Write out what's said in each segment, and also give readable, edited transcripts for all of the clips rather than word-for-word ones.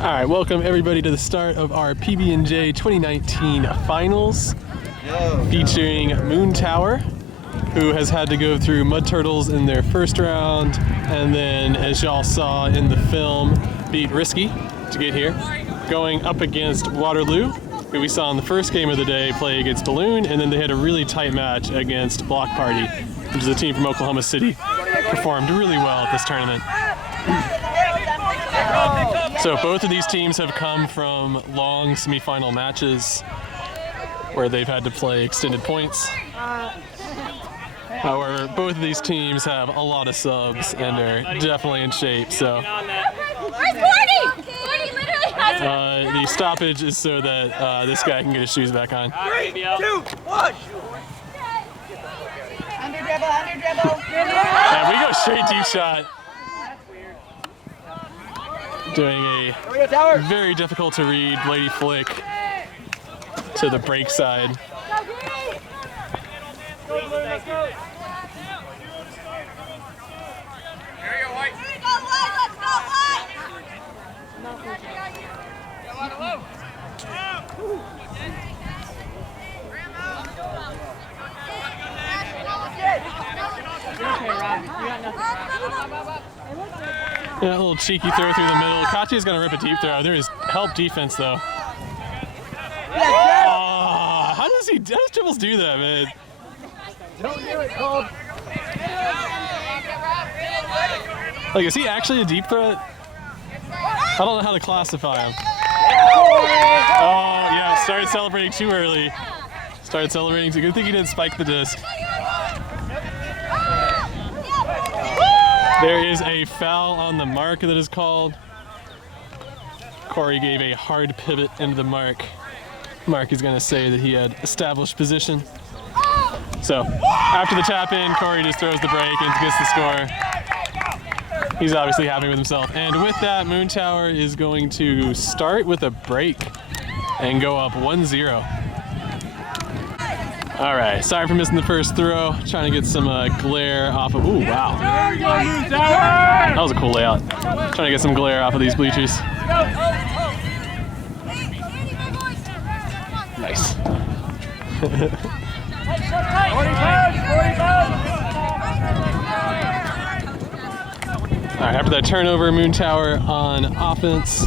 All right, welcome everybody to the start of our PB&J 2019 finals, featuring Moontower, who has had to go through Mud Turtles in their first round, and then, as y'all saw in the film, beat Risky to get here, going up against Waterloo, who we saw in the first game of the day play against Balloon, and then they had a really tight match against Block Party, which is a team from Oklahoma City. Performed really well at this tournament. So both of these teams have come from long semifinal matches where they've had to play extended points. However, both of these teams have a lot of subs and are definitely in shape. So the stoppage is so that this guy can get his shoes back on. 3, 2, 1. Under dribble. And we go straight deep shot. Doing a very difficult to read Lady Flick to the break side. Yeah, a little cheeky throw through the middle. Kachi's gonna rip a deep throw. There is help defense though. How does Dribbles do that, man? Don't do it, Cole. Like, is he actually a deep threat? I don't know how to classify him. Oh yeah, started celebrating too early. Started celebrating too. Good thing he didn't spike the disc. There is a foul on the mark that is called. Corey gave a hard pivot into the mark. Mark is going to say that he had established position. So after the tap in, Corey just throws the break and gets the score. He's obviously happy with himself. And with that, Moontower is going to start with a break and go up 1-0. All right, sorry for missing the first throw. Trying to get some glare off of, ooh, wow. That was a cool layout. Trying to get some glare off of these bleachers. Nice. All right, after that turnover, Moontower on offense.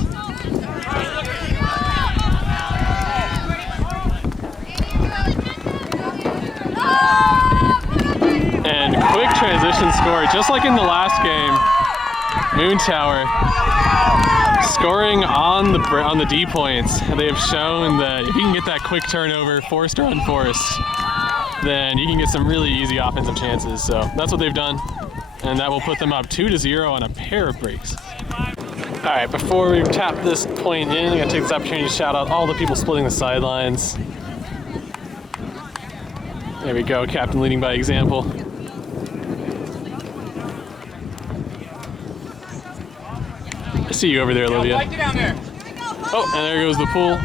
And quick transition score, just like in the last game. Moontower scoring on the D points. They have shown that if you can get that quick turnover, forced or unforced, then you can get some really easy offensive chances. So that's what they've done, and that will put them up 2-0 on a pair of breaks. All right, before we tap this point in, I'm gonna take this opportunity to shout out all the people splitting the sidelines. There we go, captain leading by example. I see you over there, Olivia. Oh, and there goes the pool.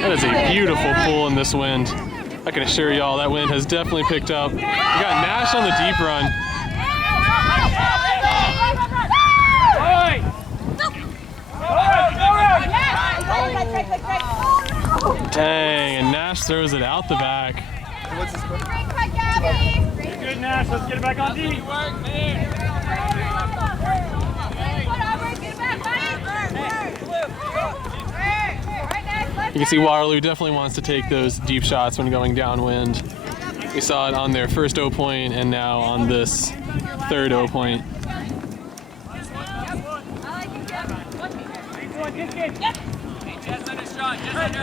That is a beautiful pool in this wind. I can assure y'all that wind has definitely picked up. We got Nash on the deep run. Dang, and Nash throws it out the back. Good, Nash. Let's get it back on deep. You can see Waterloo definitely wants to take those deep shots when going downwind. We saw it on their first O point and now on this third O point.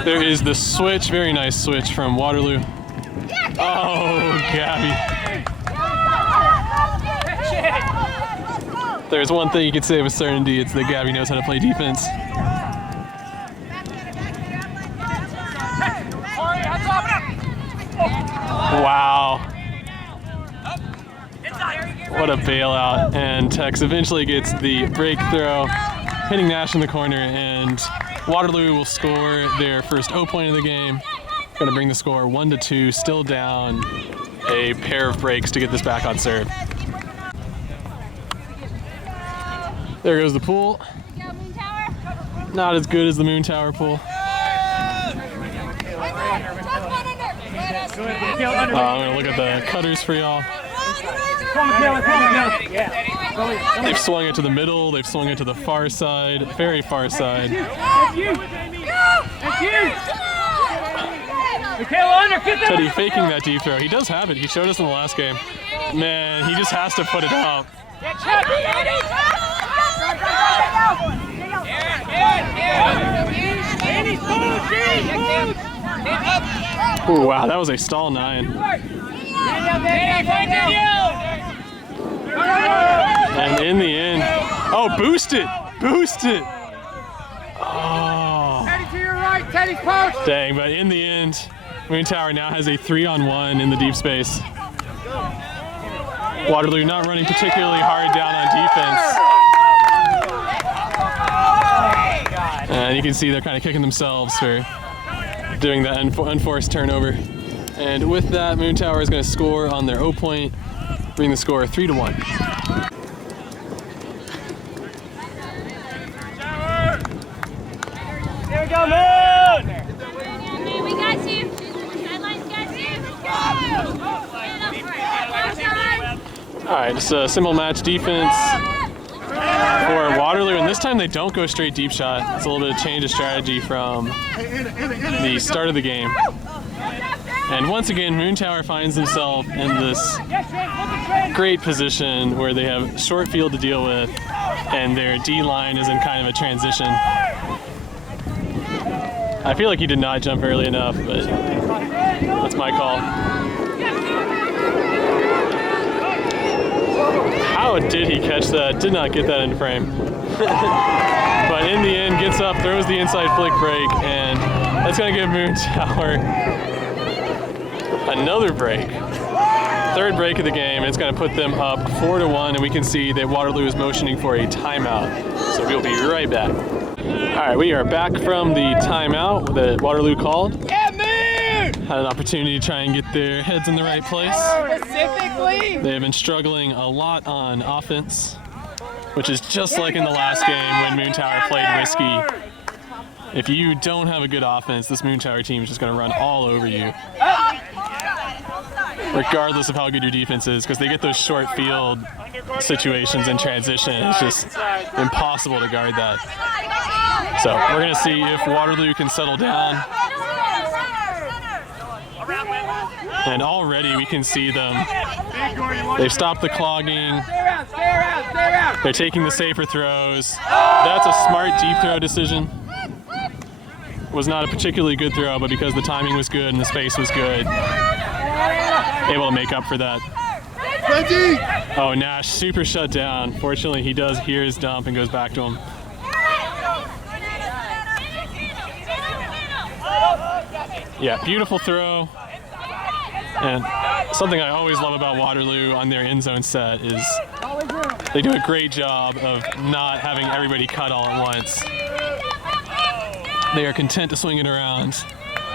There is the switch, very nice switch from Waterloo. Oh, Gabby. There's one thing you can say with certainty, it's that Gabby knows how to play defense. Wow. What a bailout. And Tex eventually gets the break throw, hitting Nash in the corner, and Waterloo will score their first O point of the game. Going to bring the score 1-2, still down a pair of breaks to get this back on serve. There goes the pool. Not as good as the Moontower pool. I'm gonna look at the cutters for y'all. They've swung it to the middle, they've swung it to the far side, very far side. Teddy faking that deep throw. He does have it, he showed us in the last game. Man, he just has to put it out. Ooh, wow, that was a stall 9. And in the end, oh, boost it! Boost it! Oh. Teddy to your right, Teddy's post! Dang, but in the end, Moontower now has a 3-on-1 in the deep space. Waterloo not running particularly hard down on defense. And you can see they're kind of kicking themselves for doing that unforced turnover. And with that, Moontower is going to score on their O point, bring the score 3-1. Here we go, Moon! We got you. Sidelines got you. All right, just a simple match defense for Waterloo, and this time they don't go straight deep shot. It's a little bit of change of strategy from the start of the game. And once again, Moontower finds themselves in this great position where they have short field to deal with, and their D line is in kind of a transition. I feel like he did not jump early enough, but that's my call. How did he catch that? Did not get that in frame. But in the end, gets up, throws the inside flick break, and that's going to give Moontower another break. Third break of the game, and it's going to put them up 4-1, and we can see that Waterloo is motioning for a timeout. So we'll be right back. All right, we are back from the timeout that Waterloo called. Yeah, Moon! Had an opportunity to try and get their heads in the right place. Specifically! They have been struggling a lot on offense, which is just like in the last game when Moontower played risky. If you don't have a good offense, this Moontower team is just going to run all over you, regardless of how good your defense is, because they get those short field situations in transition. It's just impossible to guard that. So we're going to see if Waterloo can settle down. And already we can see them. They've stopped the clogging. They're taking the safer throws. That's a smart deep throw decision. Was not a particularly good throw, but because the timing was good and the space was good, able to make up for that. Oh, Nash super shut down. Fortunately, he does hear his dump and goes back to him. Yeah, beautiful throw. And something I always love about Waterloo on their end zone set is they do a great job of not having everybody cut all at once. They are content to swing it around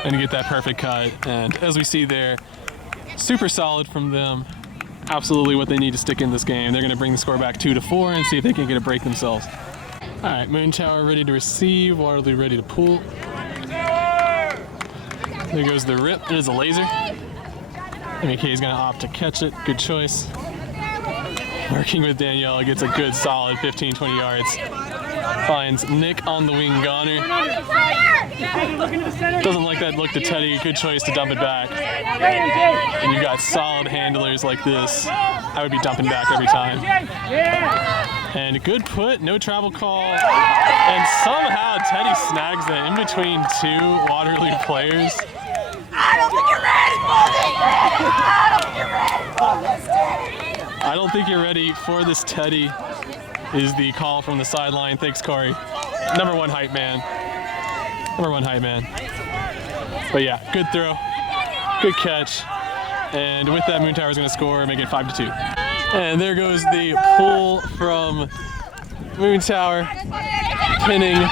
and get that perfect cut. And as we see there, super solid from them. Absolutely what they need to stick in this game. They're going to bring the score back 2-4 and see if they can get a break themselves. All right, Moontower ready to receive, Waterloo ready to pull. There goes the rip. It is a laser. MK is going to opt to catch it. Good choice. Working with Danielle, gets a good solid 15-20 yards. Finds Nick on the wing goner. Doesn't like that look to Teddy. Good choice to dump it back. And you got solid handlers like this. I would be dumping back every time. And a good put, no travel call. And somehow Teddy snags that in between two Waterloo players. I don't think you're ready for this. I don't think you're ready for this, Teddy, is the call from the sideline. Thanks, Corey. Number one hype man. Number one hype man. But yeah, good throw, good catch. And with that, Moontower is going to score, make it 5-2. And there goes the pull from Moontower, pinning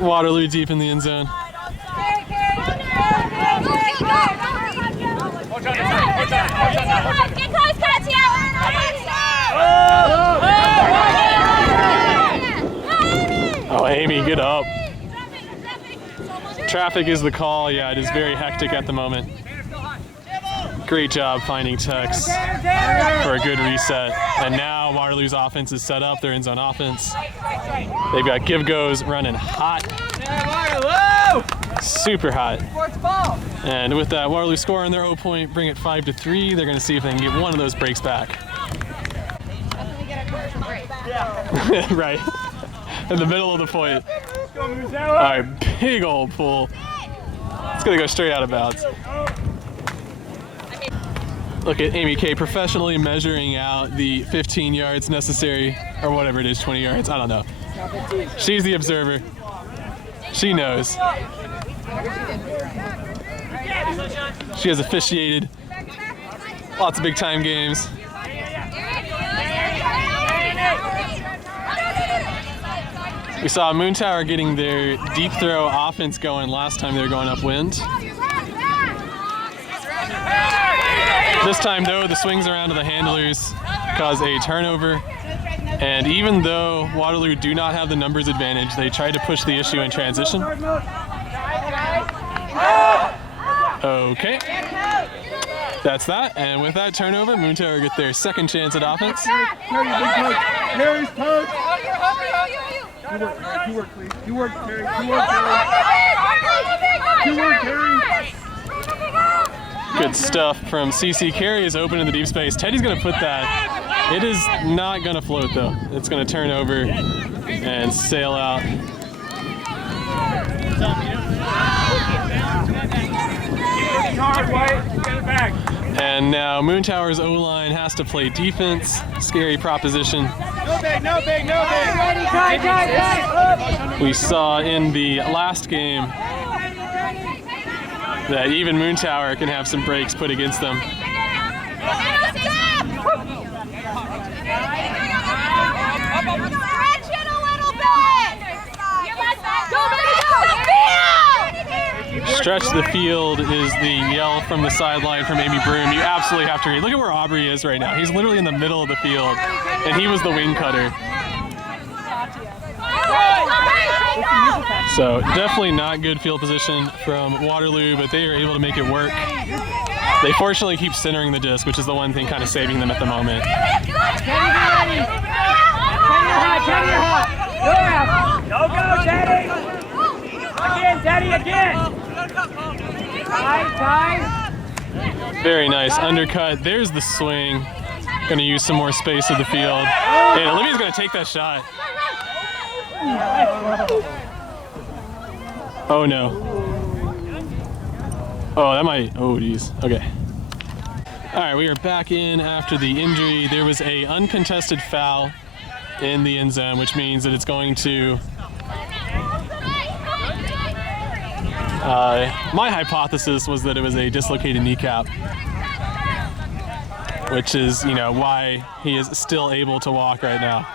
Waterloo deep in the end zone. Get close, Katia! Kenny, get up. Traffic is the call. Yeah, it is very hectic at the moment. Great job finding Tex for a good reset. And now Waterloo's offense is set up. Their end zone offense. They've got give goes running hot. Super hot. And with that, Waterloo score on their 0 point, bring it 5-3. They're going to see if they can get one of those breaks back. Right. In the middle of the point. All right, big old pull. It's going to go straight out of bounds. Look at Amy Kay professionally measuring out the 15 yards necessary, or whatever it is, 20 yards, I don't know. She's the observer. She knows. She has officiated lots of big time games. We saw Moontower getting their deep throw offense going last time they were going upwind. This time though, the swings around to the handlers cause a turnover. And even though Waterloo do not have the numbers advantage, they tried to push the issue in transition. Okay. That's that. And with that turnover, Moontower get their second chance at offense. You work, Terry. Good stuff from CC. Carey is open in the deep space. Teddy's going to put that. It is not going to float though. It's going to turn over and sail out. And now Moontower's O-line has to play defense. Scary proposition. No big. We saw in the last game that even Moontower can have some breaks put against them. Stretch the field is the yell from the sideline from Amy Broom. You absolutely have to read. Look at where Aubrey is right now. He's literally in the middle of the field, and he was the wing cutter. So definitely not good field position from Waterloo, but they are able to make it work. They fortunately keep centering the disc, which is the one thing kind of saving them at the moment. Go, Teddy! Again! Time! Very nice undercut. There's the swing. Going to use some more space of the field. And Olivia's going to take that shot. Oh no. Oh, that might. Oh, geez. Okay. All right, we are back in after the injury. There was a uncontested foul in the end zone, which means that it's going to. My hypothesis was that it was a dislocated kneecap, which is, you know, why he is still able to walk right now.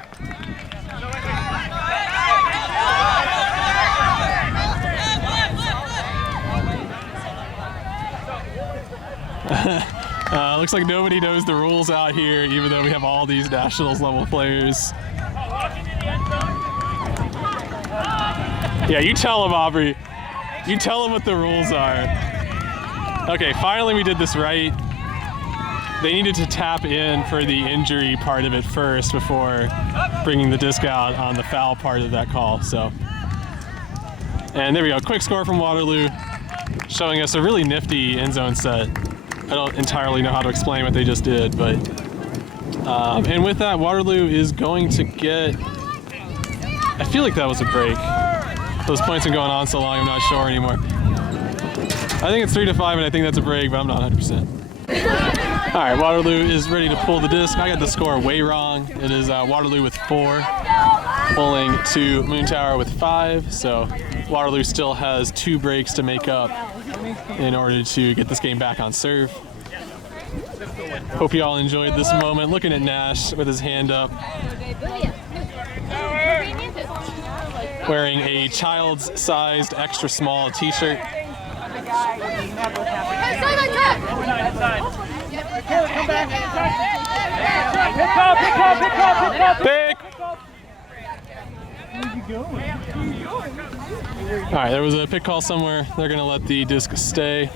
Looks like nobody knows the rules out here, even though we have all these nationals level players. Yeah, you tell them, Aubrey. You tell them what the rules are. Okay, finally we did this right. They needed to tap in for the injury part of it first before bringing the disc out on the foul part of that call. So, and there we go. Quick score from Waterloo, showing us a really nifty end zone set. I don't entirely know how to explain what they just did, but and with that, Waterloo is going to get. I feel like that was a break. Those points have been going on so long, I'm not sure anymore. I think it's 3-5, and I think that's a break, but I'm not 100%. All right, Waterloo is ready to pull the disc. I got the score way wrong. It is Waterloo with 4, pulling to Moontower with 5. So Waterloo still has 2 breaks to make up in order to get this game back on serve. Hope you all enjoyed this moment. Looking at Nash with his hand up, wearing a child's sized extra small t-shirt. Pick up! All right, there was a pick call somewhere. They're going to let the disc stay.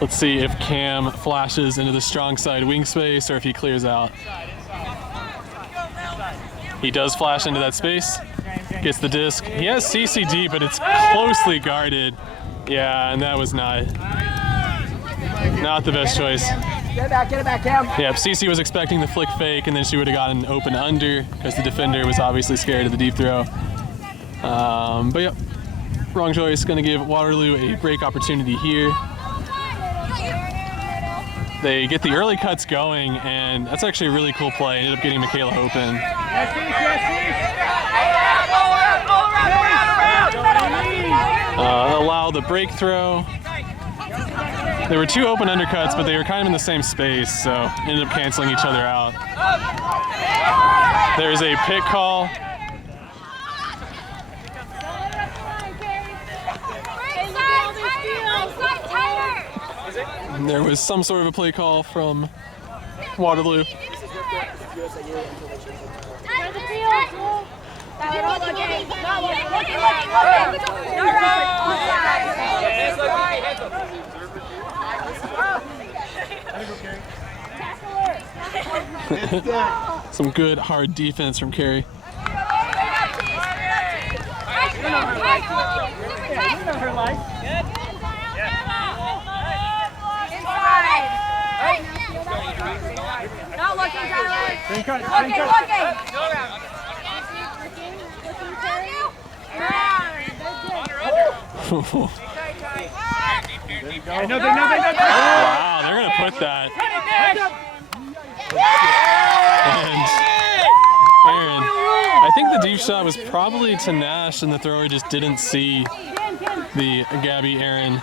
Let's see if Cam flashes into the strong side wing space or if he clears out. He does flash into that space, gets the disc. He has CCD, but it's closely guarded. Yeah, and that was not the best choice. Get it back, Cam. Yeah, CC was expecting the flick fake, and then she would have gotten open under because the defender was obviously scared of the deep throw. But yeah, wrong choice. Going to give Waterloo a break opportunity here. They get the early cuts going, and that's actually a really cool play. Ended up getting Michaela open. Allow the break throw. There were two open undercuts, but they were kind of in the same space, so ended up canceling each other out. There's a pick call. And there was some sort of a play call from Waterloo. Some good hard defense from Carrie. Not looking, Tyler. Looking. Wow, they're going to put that. And Aaron, I think the deep shot was probably to Nash, and the thrower just didn't see the Gabby Aaron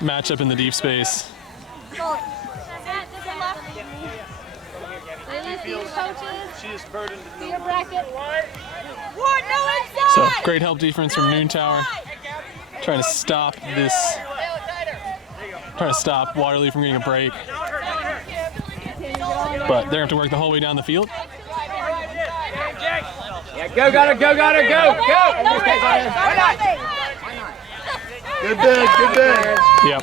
matchup in the deep space. So great help defense from Moontower, trying to stop Waterloo from getting a break. But they're gonna have to work the whole way down the field. Yeah, go, got her, go! Good big. Yep.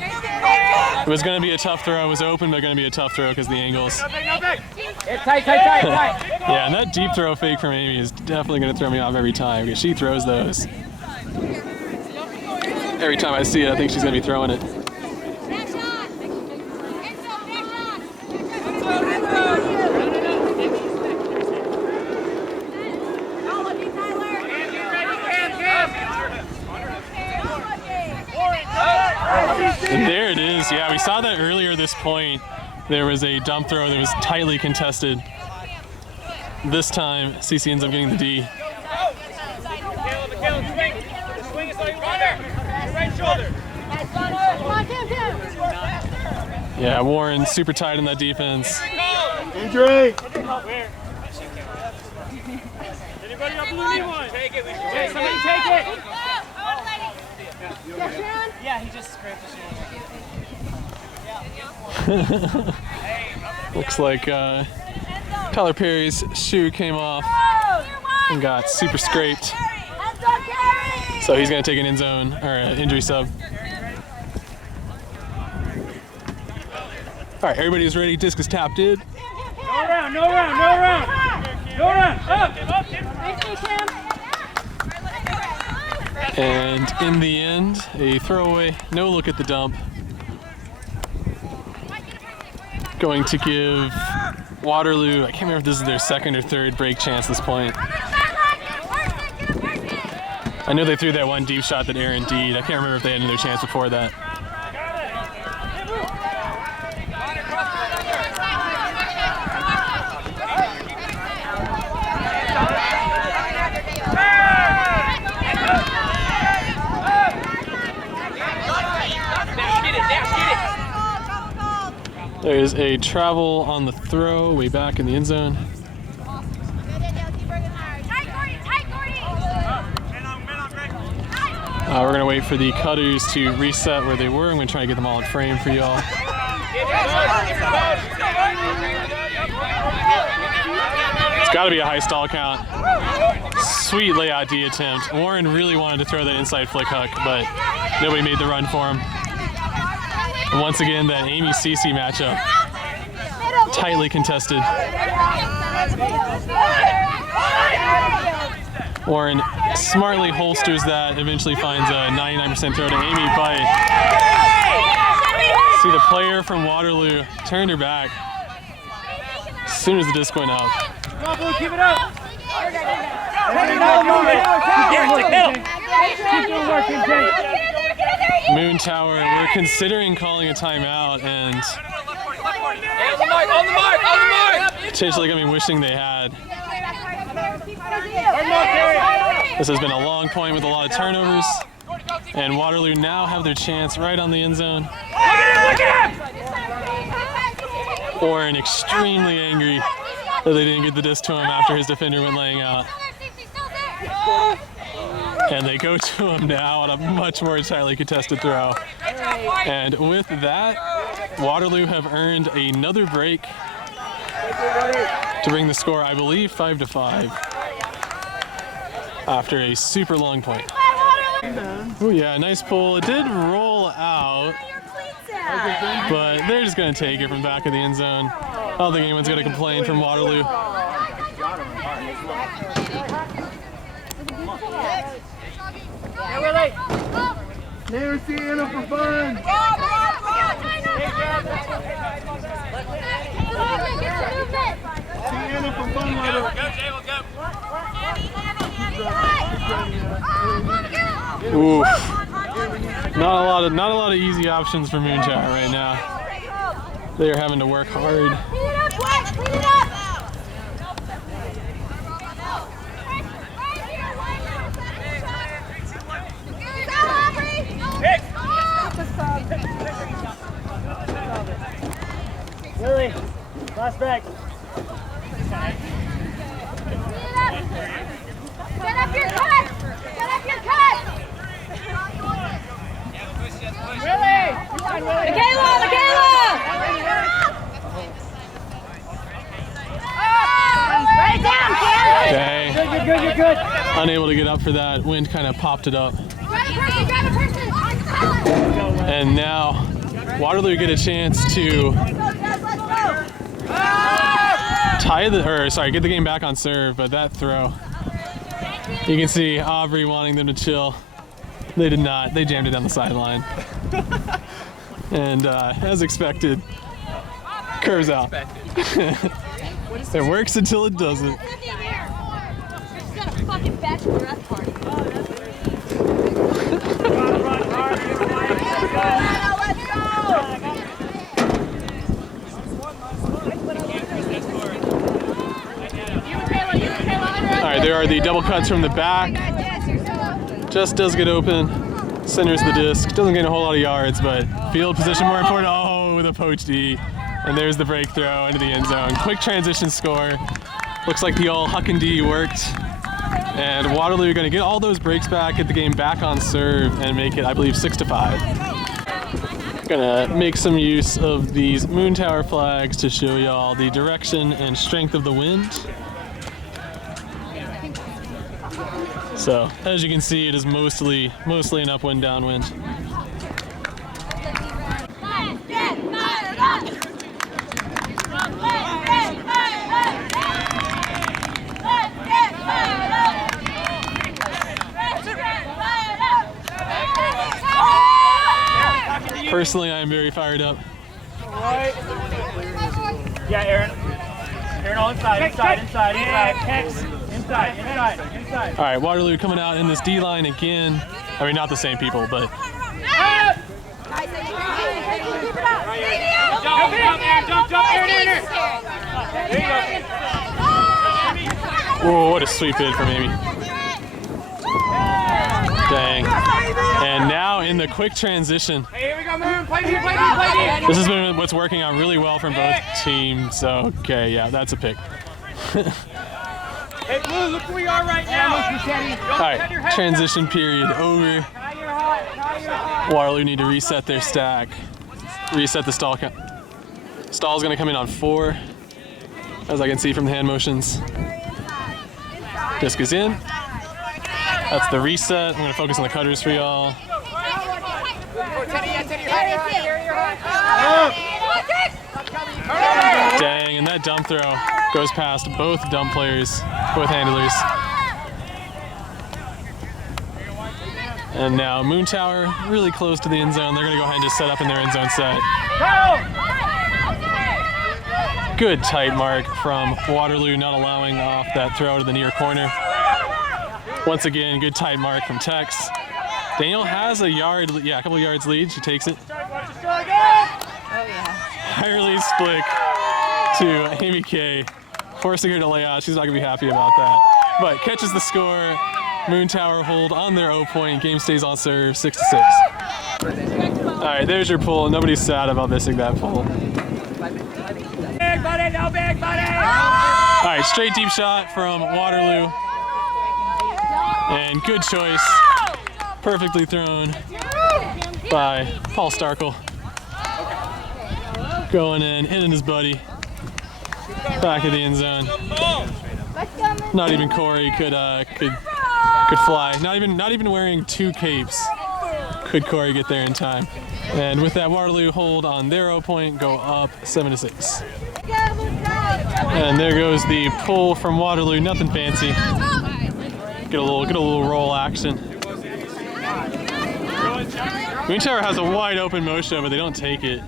It was gonna be a tough throw. It was open, but gonna be a tough throw because of the angles. Tight. Yeah, and that deep throw fake from Amy is definitely gonna throw me off every time because she throws those. Every time I see it, I think she's gonna be throwing it. And there it is. Yeah, we saw that earlier this point. There was a dump throw that was tightly contested. This time, CC ends up getting the D. Yeah, Warren super tight in that defense. Injury. Anybody got blue knee one? Take it. Somebody take it. Yeah, he just scraped the shoe. Looks like Tyler Perry's shoe came off and got super scraped. So he's going to take an end zone or an injury sub. All right, everybody's ready. Disc is tapped in. No round. Up. And in the end, a throwaway, no look at the dump. Going to give Waterloo, I can't remember if this is their second or third break chance at this point. I know they threw that one deep shot that Aaron D'd. I can't remember if they had another chance before that. There's a travel on the throw, way back in the end zone. We're going to wait for the cutters to reset where they were. I'm going to try to get them all in frame for y'all. It's got to be a high stall count. Sweet layout D attempt. Warren really wanted to throw that inside flick hook, but nobody made the run for him. And once again, that Amy-Cece matchup. Tightly contested. Warren smartly holsters that, eventually finds a 99% throw to Amy, but see the player from Waterloo turned her back as soon as the disc went up. Come on, Blue, keep it up. Moontower, we're considering calling a timeout and On the mark. potentially gonna be wishing they had. This has been a long point with a lot of turnovers, and Waterloo now have their chance right on the end zone. Warren extremely angry that they didn't get the disc to him after his defender went laying out. And they go to him now on a much more tightly contested throw. And with that, Waterloo have earned another break to bring the score, I believe, 5-5 after a super long point. Oh yeah, nice pull. It did roll out, but they're just going to take it from back of the end zone. I don't think anyone's going to complain from Waterloo. Never see Anna for fun. See Anna for fun, mother. Oof. Not a lot of easy options for Moontower right now. They are having to work hard. Clean it up. Lily, last back. Get up your cut! Get up your cut! Michaela! Lay it down, Cam! Okay. Good, you're good. Unable to get up for that. Wind kind of popped it up. Grab a person! And now Waterloo get a chance to get the game back on serve, but that throw, you can see Aubrey wanting them to chill. They did not. They jammed it down the sideline. And as expected, curves out. It works until it doesn't. Fucking bachelorette party. All right, there are the double cuts from the back. Just does get open, centers the disc. Doesn't get a whole lot of yards, but field position more important. Oh, with a poached D. And there's the break throw into the end zone. Quick transition score. Looks like the old Huck and D worked. And Waterloo are going to get all those breaks back, get the game back on serve, and make it, I believe, 6-5. Gonna make some use of these Moontower flags to show y'all the direction and strength of the wind. So, as you can see, it is mostly an upwind, downwind. Personally, I am very fired up. Yeah, Aaron. Aaron, all inside. All right, Waterloo coming out in this D line again. I mean, not the same people, but. Whoa, what a sweet bid from Amy. Dang. And now in the quick transition. Hey, here we go, Moon. Play D. This has been what's working out really well from both teams. Okay, yeah, that's a pick. Hey, Blue, look where we are right now. All right, transition period over. Waterloo need to reset their stack. Reset the stall count. Stall's gonna come in on 4. as I can see from the hand motions. Disc is in. That's the reset. I'm going to focus on the cutters for y'all. Dang, and that dump throw goes past both dump players, both handlers. And now Moontower really close to the end zone. They're going to go ahead and just set up in their end zone set. Good tight mark from Waterloo, not allowing off that throw to the near corner. Once again, good tight mark from Tex. Daniel has a couple yards lead. She takes it. High release flick to Amy K, forcing her to lay out. She's not going to be happy about that. But catches the score. Moontower hold on their O point. Game stays on serve, 6-6. All right, there's your pull. Nobody's sad about missing that pull. Big buddy, no big buddy! All right, straight deep shot from Waterloo. And good choice. Perfectly thrown by Paul Starkle. Going in, hitting his buddy. Back of the end zone. Not even Corey could fly. Not even wearing 2 capes could Corey get there in time. And with that, Waterloo hold on their O point, go up 7-6. And there goes the pull from Waterloo. Nothing fancy. Get a little roll action. Moontower has a wide open Mosho, but they don't take it.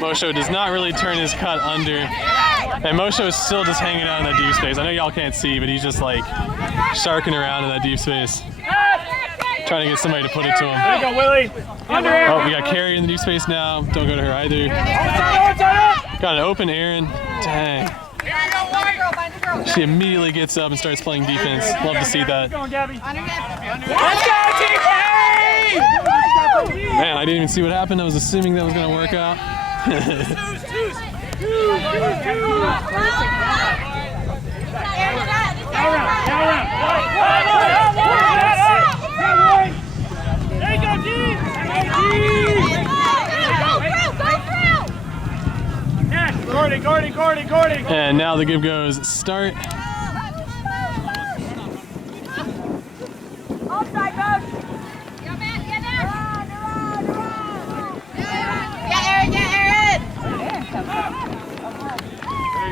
Mosho does not really turn his cut under. And Mosho is still just hanging out in that deep space. I know y'all can't see, but he's just like sharking around in that deep space. Trying to get somebody to put it to him. There you go, Willie. Oh, we got Carrie in the deep space now. Don't go to her either. Got an open Aaron. Dang. She immediately gets up and starts playing defense. Love to see that. Man, I didn't even see what happened. I was assuming that was going to work out. There you go, G! Gordon! And now the give goes start. Offside, coach.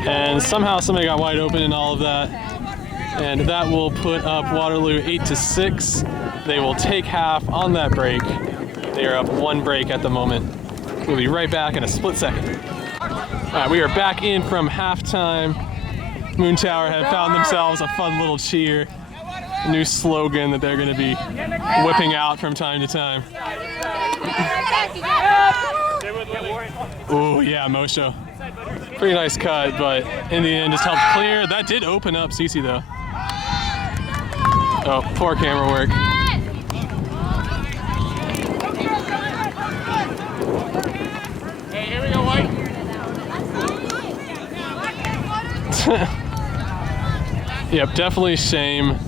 And somehow somebody got wide open in all of that. And that will put up Waterloo 8-6. They will take half on that break. They are up 1 break at the moment. We'll be right back in a split second. All right, we are back in from halftime. Moontower have found themselves a fun little cheer. A new slogan that they're going to be whipping out from time to time. Oh yeah, Mosho. Pretty nice cut, but in the end just helped clear. That did open up Cece though. Oh, poor camera work. Hey, here we go, White. Yep, definitely shame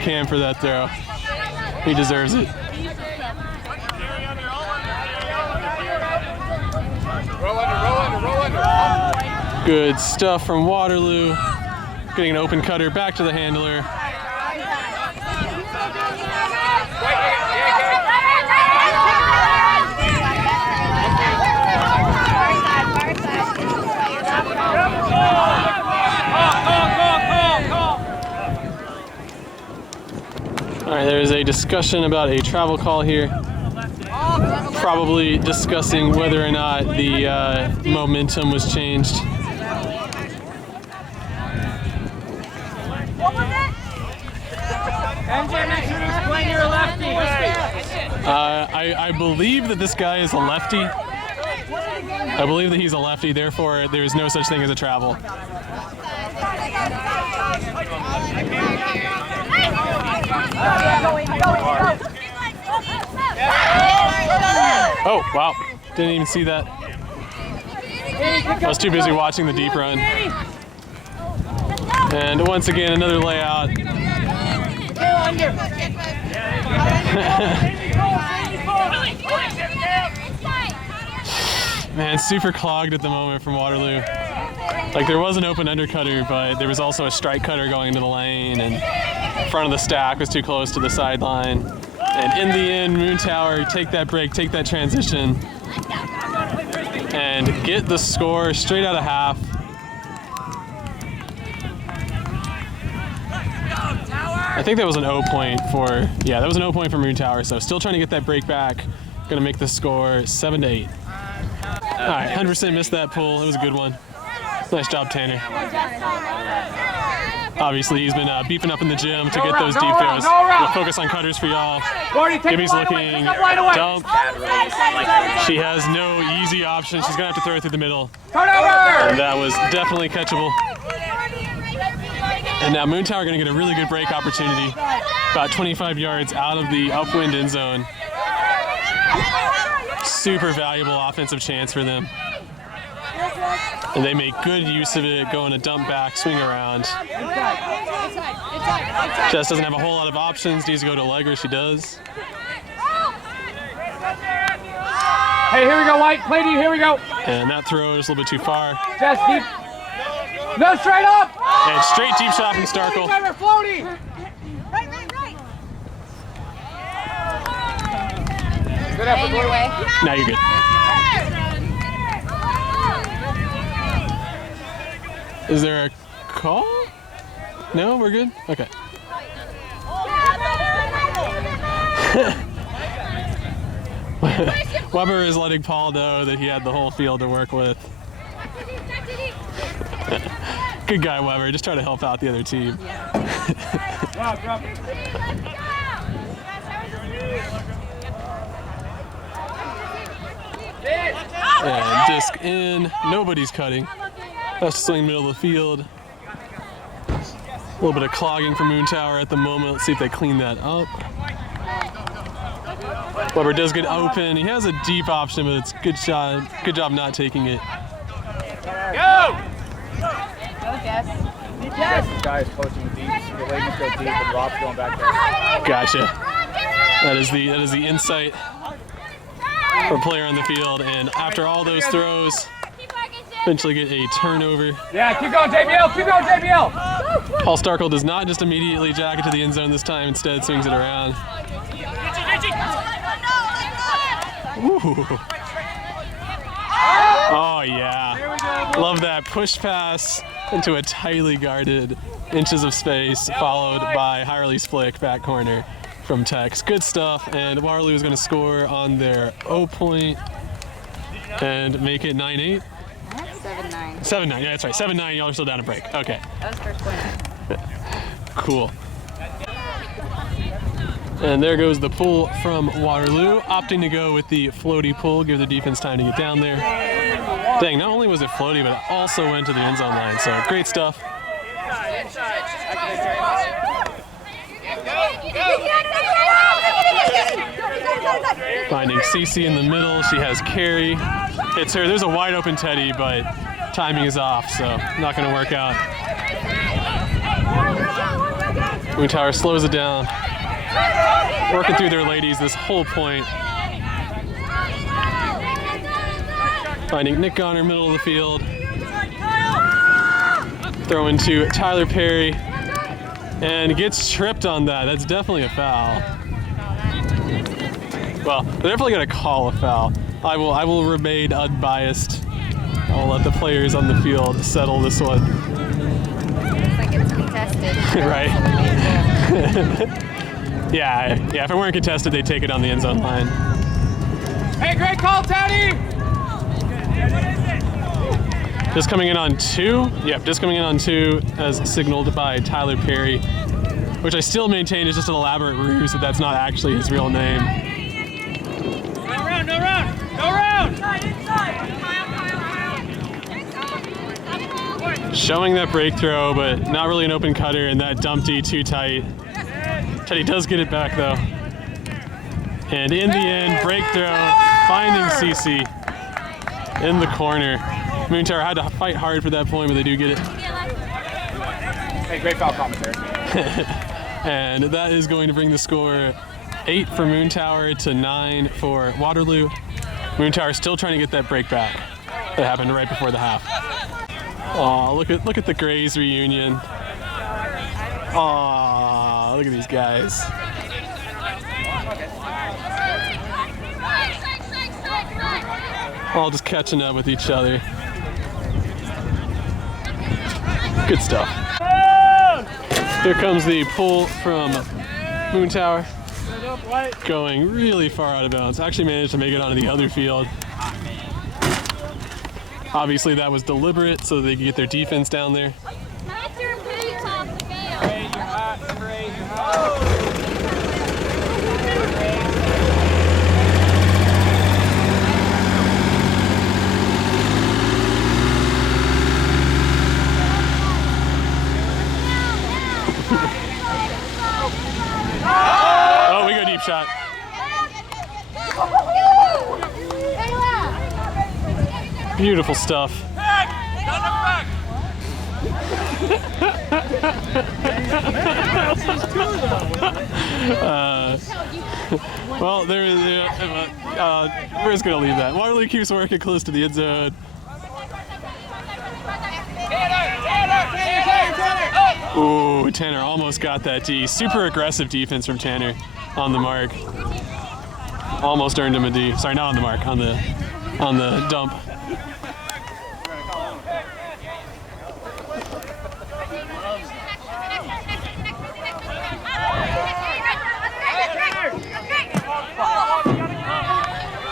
Cam for that throw. He deserves it. Roll under. Good stuff from Waterloo. Getting an open cutter back to the handler. All right, there's a discussion about a travel call here. Probably discussing whether or not the momentum was changed. MJ, make sure to explain you're a lefty. I believe that this guy is a lefty. I believe that he's a lefty, therefore there is no such thing as a travel. Oh, wow. Didn't even see that. I was too busy watching the deep run. And once again, another layout. Man, super clogged at the moment from Waterloo. Like there was an open undercutter, but there was also a strike cutter going into the lane, and front of the stack was too close to the sideline. And in the end, Moontower take that break, take that transition, and get the score straight out of half. I think that was an O point for, yeah, that was an O point for Moontower, so still trying to get that break back. Gonna make the score 7-8. All right, 100% missed that pull. It was a good one. Nice job, Tanner. Obviously, he's been beefing up in the gym to get those deep throws. We'll focus on cutters for y'all. Gibby's looking dump. She has no easy option. She's gonna have to throw it through the middle. And that was definitely catchable. And now Moontower gonna get a really good break opportunity, about 25 yards out of the upwind end zone. Super valuable offensive chance for them. And they make good use of it, going a dump back, swing around. Jess doesn't have a whole lot of options, needs to go to a legger, she does. Hey, here we go, White. Play to you, here we go. And that throw is a little bit too far. Jess, deep. No, straight up. And straight deep shot from Starkle. Floaty. Right. Good effort, Your way. Now you're good. Is there a call? No, we're good? Okay. Weber is letting Paul know that he had the whole field to work with. Good guy, Weber. Just try to help out the other team. And disc in. Nobody's cutting. That's swing middle of the field. A little bit of clogging from Moontower at the moment. Let's see if they clean that up. Weber does get open. He has a deep option, but it's a good shot. Good job not taking it. Go! This guy is posting deep. The ladies go deep, and Rob's going back there. Gotcha. That is the insight for a player on the field. And after all those throws, eventually get a turnover. Yeah, keep going, JBL. Keep going, JBL. Paul Starkle does not just immediately jack it to the end zone this time. Instead, swings it around. Ooh. Oh yeah. Love that push pass into a tightly guarded inches of space, followed by Hirely's flick back corner from Tex. Good stuff, and Waterloo is going to score on their O point and make it 9-8. 7-9. 7-9, yeah, that's right. 7-9, y'all are still down a break. Okay. That was first point. Cool. And there goes the pull from Waterloo, opting to go with the floaty pull, give the defense time to get down there. Dang, not only was it floaty, but it also went to the end zone line, so great stuff. Finding Cece in the middle, she has carry. Hits her, there's a wide open Teddy, but timing is off, so not gonna work out. Moontower slows it down. Working through their ladies this whole point. Finding Nick Goner, middle of the field. Throwing to Tyler Perry. And gets tripped on that. That's definitely a foul. Well, they're definitely gonna call a foul. I will remain unbiased. I'll let the players on the field settle this one. Looks like it's contested. Right. Yeah, if it weren't contested, they'd take it on the end zone line. Hey, great call, Teddy! Just coming in on 2. Yep, just coming in on 2 as signaled by Tyler Perry, which I still maintain is just an elaborate ruse that that's not actually his real name. No round! Showing that break throw, but not really an open cutter, and that dumpty too tight. Teddy does get it back though. And in the end, break throw, finding Cece in the corner. Moontower had to fight hard for that point, but they do get it. Hey, great foul commentary. And that is going to bring the score 8 for Moontower to 9 for Waterloo. Moontower still trying to get that break back that happened right before the half. Aw, look at the Grays reunion. Aw, look at these guys. All just catching up with each other. Good stuff. Here comes the pull from Moontower. Going really far out of bounds. Actually managed to make it onto the other field. Obviously that was deliberate so they could get their defense down there. Oh, we go deep shot. Beautiful stuff. Well, we're just gonna leave that. Waterloo keeps working close to the end zone. Ooh, Tanner almost got that D. Super aggressive defense from Tanner on the mark. Almost earned him a D. Sorry, not on the mark, on the dump.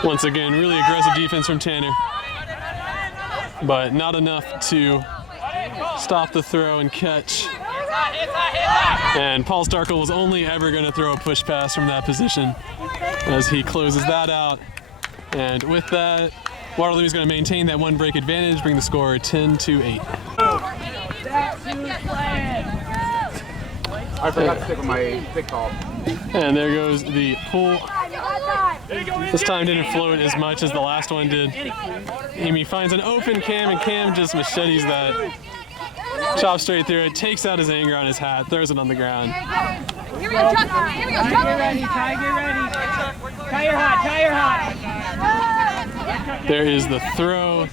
Once again, really aggressive defense from Tanner, but not enough to stop the throw and catch. And Paul Starkle was only ever going to throw a push pass from that position as he closes that out. And with that, Waterloo is going to maintain that one break advantage, bring the score 10-8. I forgot to stick with my big call. And there goes the pull. This time didn't float as much as the last one did. Amy finds an open Cam, and Cam just machetes that. Chop straight through it, takes out his anger on his hat, throws it on the ground. Here we go, Chuck. Here we go, Chuck. Get ready, Ty, get ready. Tie your hat, tie your hat. There is the throw.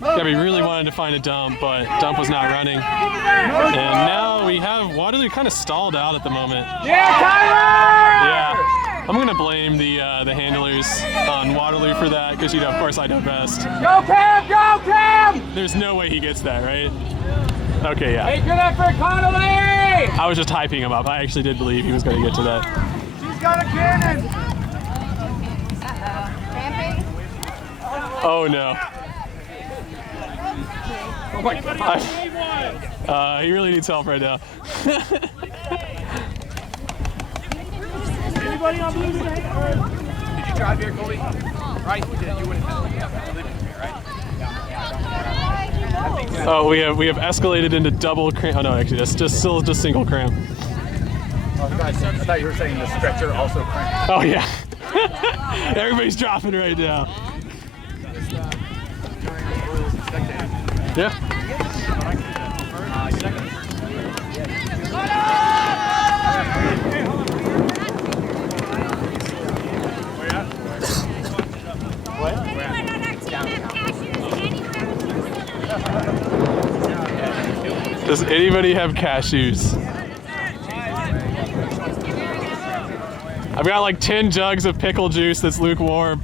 Gabby really wanted to find a dump, but dump was not running. And now we have Waterloo kind of stalled out at the moment. Yeah, Tyler! Yeah, I'm gonna blame the handlers on Waterloo for that because, you know, of course I know best. Go Cam, go Cam! There's no way he gets that, right? Okay, yeah. Hey, good effort, Connolly! I was just hyping him up. I actually did believe he was going to get to that. She's got a cannon! Oh no. Oh my God. He really needs help right now. Anybody on blue today? Did you drive here, Colby? Right? You wouldn't have lived here, right? Oh, we have escalated into double cramp. Oh no, actually, that's still just single cramp. Oh, I thought you were saying the stretcher also cranked. Oh yeah. Everybody's dropping right now. Yeah. Does anybody have cashews? I've got like 10 jugs of pickle juice that's lukewarm.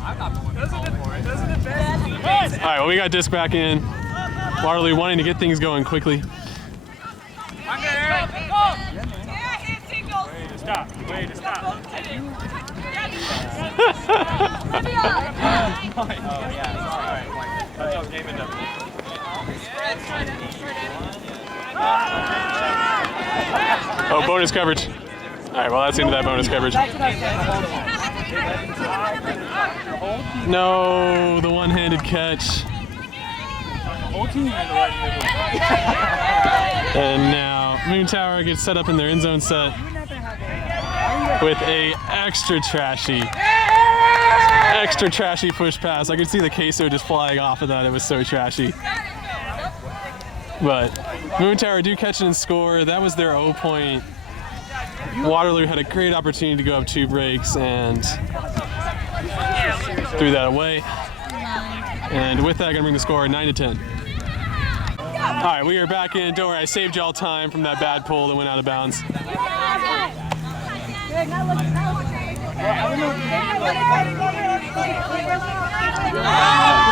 Alright, well, we got disc back in. Waterloo wanting to get things going quickly. Way to stop. Oh, bonus coverage. Alright, well, that's into that bonus coverage. No, the one-handed catch. And now Moontower gets set up in their end zone set with a extra trashy push pass. I could see the queso just flying off of that. It was so trashy. But Moontower do catch it and score. That was their 0 point. Waterloo had a great opportunity to go up 2 breaks, and threw that away. And with that, gonna bring the score 9-10. All right, we are back in. Don't worry, I saved y'all time from that bad pull that went out of bounds.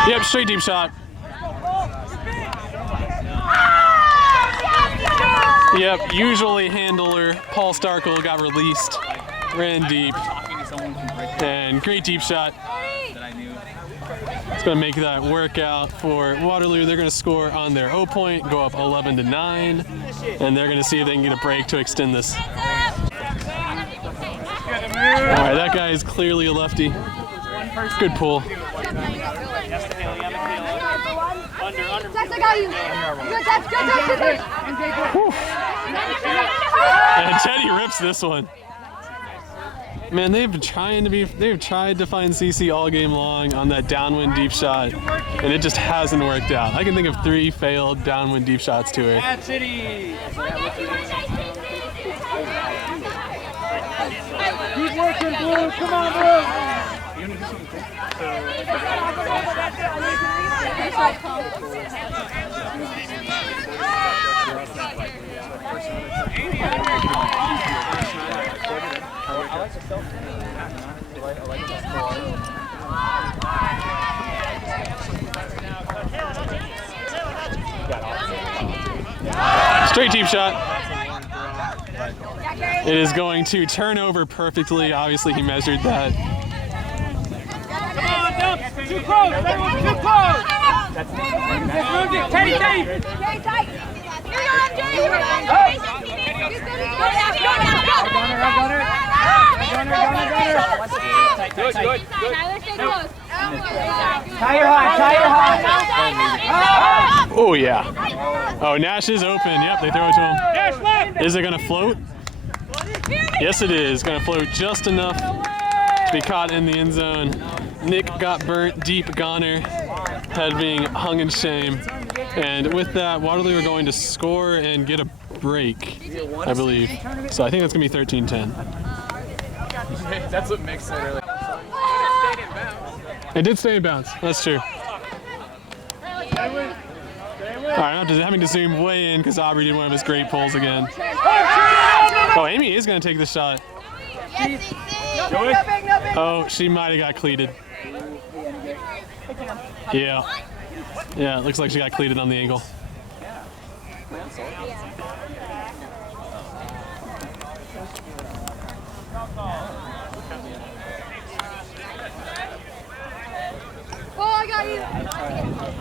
Yep, straight deep shot. Yep, usually handler Paul Starkle got released, ran deep, and great deep shot. It's going to make that work out for Waterloo. They're going to score on their O point, go up 11-9, and they're going to see if they can get a break to extend this. All right, that guy is clearly a lefty. Good pull. And Teddy rips this one. Man, they've tried to find CC all game long on that downwind deep shot, and it just hasn't worked out. I can think of 3 failed downwind deep shots to her. Bad City. Keep working, Blue. Come on, Blue. Straight deep shot. It is going to turn over perfectly. Obviously, he measured that. Come on, Dump. Too close. Everyone's too close. Let's move it. Teddy, Teddy. Good, good, good. Tie your high. Oh, yeah. Oh, Nash is open. Yep, they throw it to him. Is it going to float? Yes, it is. Going to float just enough to be caught in the end zone. Nick got burnt, deep goner, head being hung in shame. And with that, Waterloo are going to score and get a break, I believe. So I think that's going to be 13-10. That's what Mick said earlier. It did stay in bounds. That's true. All right, I'm just having to zoom way in because Aubrey did one of his great pulls again. Oh, Amy is going to take the shot. Oh, she might have got cleated. Yeah. Yeah, it looks like she got cleated on the angle.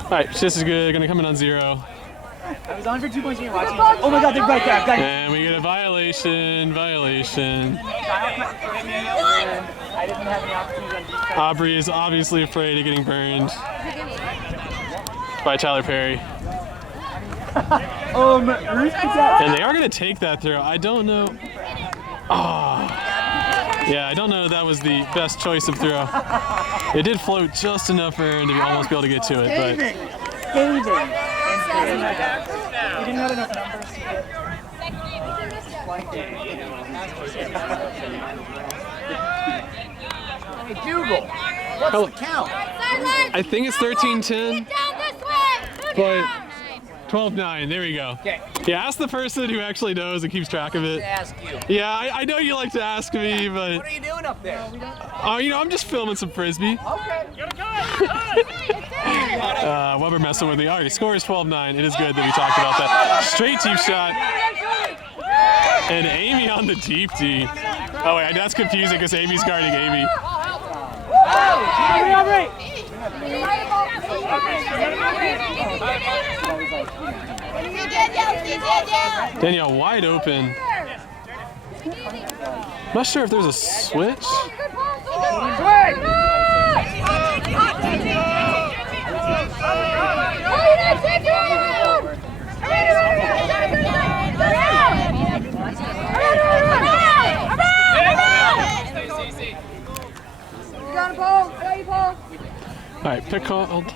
All right, this is good. Gonna come in on 0. I was on for 2 points when you're watching. Oh my God, they're right there. And we get a violation. I didn't have any opportunities on defense. Aubrey is obviously afraid of getting burned by Tyler Perry. And they are gonna take that throw. I don't know. Oh. Yeah, I don't know if that was the best choice of throw. It did float just enough for Aaron to almost be able to get to it, but. You didn't have enough numbers to Hey, Dougal, what's the count? I think it's 13-10, but 12-9, there we go. Okay. Yeah, ask the person who actually knows and keeps track of it. Ask you. Yeah, I know you like to ask me, but. What are you doing up there? Oh, you know, I'm just filming some Frisbee. Okay. Weber messing with me. All right, score is 12-9. It is good that we talked about that. Straight deep shot. And Amy on the deep D. Oh, wait, that's confusing because Amy's guarding Amy. Danielle wide open. I'm not sure if there's a switch. All right, pick called.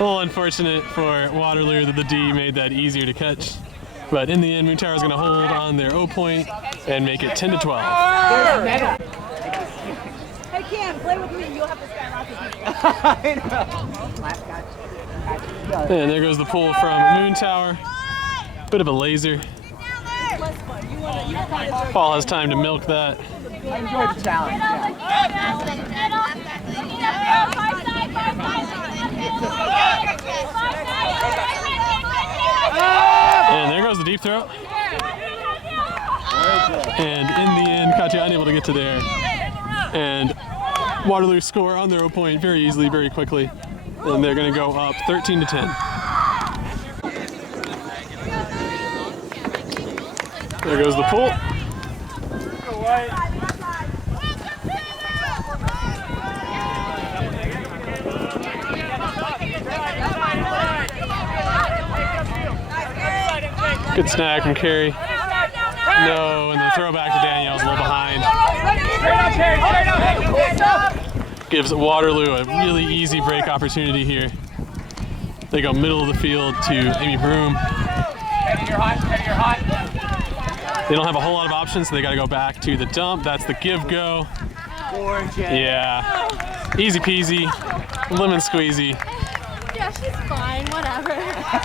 little unfortunate for Waterloo that the D made that easier to catch. But in the end, Moontower is going to hold on their O point and make it 10-12. Hey Cam, play with me. You'll have to stand lots of people. And there goes the pull from Moontower. Bit of a laser. Paul has time to milk that. I enjoyed the challenge. And there goes the deep throw. And in the end, Katya unable to get to there. And Waterloo score on their O point very easily, very quickly. And they're going to go up 13-10. There goes the pull. Good snag from Carey. No, and the throw back to Danielle's a little behind. Gives Waterloo a really easy break opportunity here. They go middle of the field to Amy Broom. They don't have a whole lot of options, so they got to go back to the dump. That's the give go. Yeah, easy peasy, lemon squeezy. Yeah, she's fine, whatever.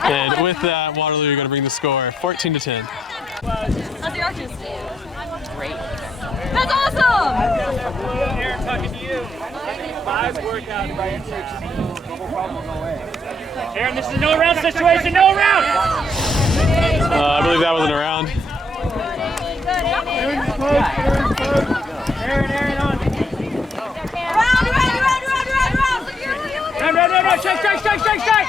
And with that, Waterloo are going to bring the score 14-10. How's the arches? Great. That's awesome! Aaron, talking to you. 5 workouts by insertion. Aaron, this is a no round situation, no round! I believe that wasn't a round. Aaron, on. Round, strike!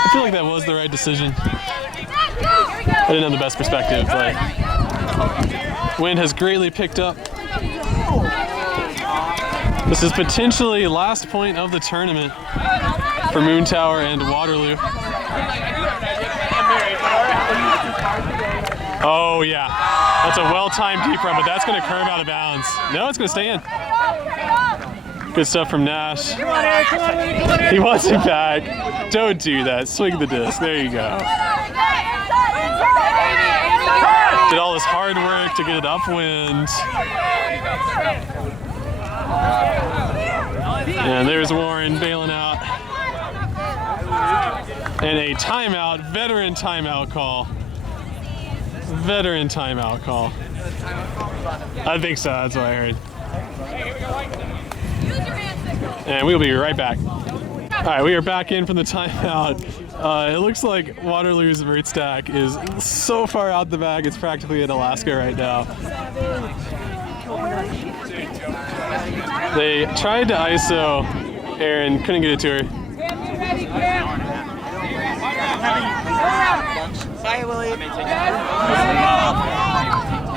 I feel like that was the right decision. I didn't have the best perspective, but wind has greatly picked up. This is potentially last point of the tournament for Moontower and Waterloo. Oh yeah, that's a well-timed deep run, but that's going to curve out of bounds. No, it's going to stay in. Good stuff from Nash. He wants it back. Don't do that. Swing the disc. There you go. Did all this hard work to get it upwind. And there's Warren bailing out. And a timeout, veteran timeout call. Veteran timeout call. I think so, that's what I heard. And we'll be right back. All right, we are back in from the timeout. It looks like Waterloo's vert stack is so far out the back, it's practically in Alaska right now. They tried to ISO Aaron, couldn't get it to her.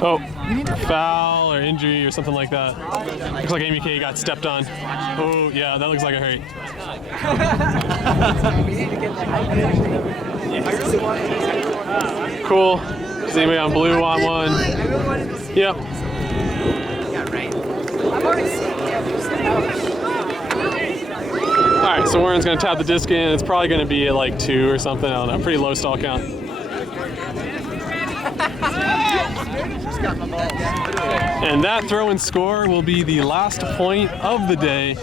Oh, foul or injury or something like that. Looks like Amy K got stepped on. Oh, yeah, that looks like a hurt. Cool. Does anybody on blue want one? Yep. All right, so Warren's gonna tap the disc in. It's probably gonna be at like 2 or something. I don't know. Pretty low stall count. And that throw and score will be the last point of the day.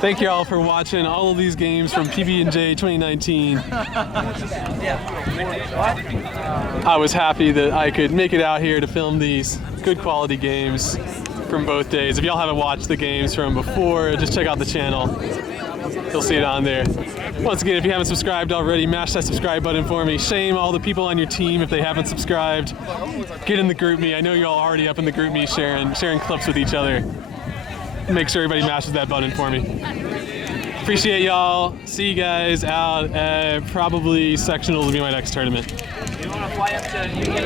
Thank you all for watching all of these games from PB&J 2019. I was happy that I could make it out here to film these good quality games from both days. If y'all haven't watched the games from before, just check out the channel. You'll see it on there. Once again, if you haven't subscribed already, mash that subscribe button for me. Shame all the people on your team if they haven't subscribed. Get in the group me. I know you're all already up in the group me sharing clips with each other. Make sure everybody mashes that button for me. Appreciate y'all. See you guys out at probably sectionals will be my next tournament. You want to fly up to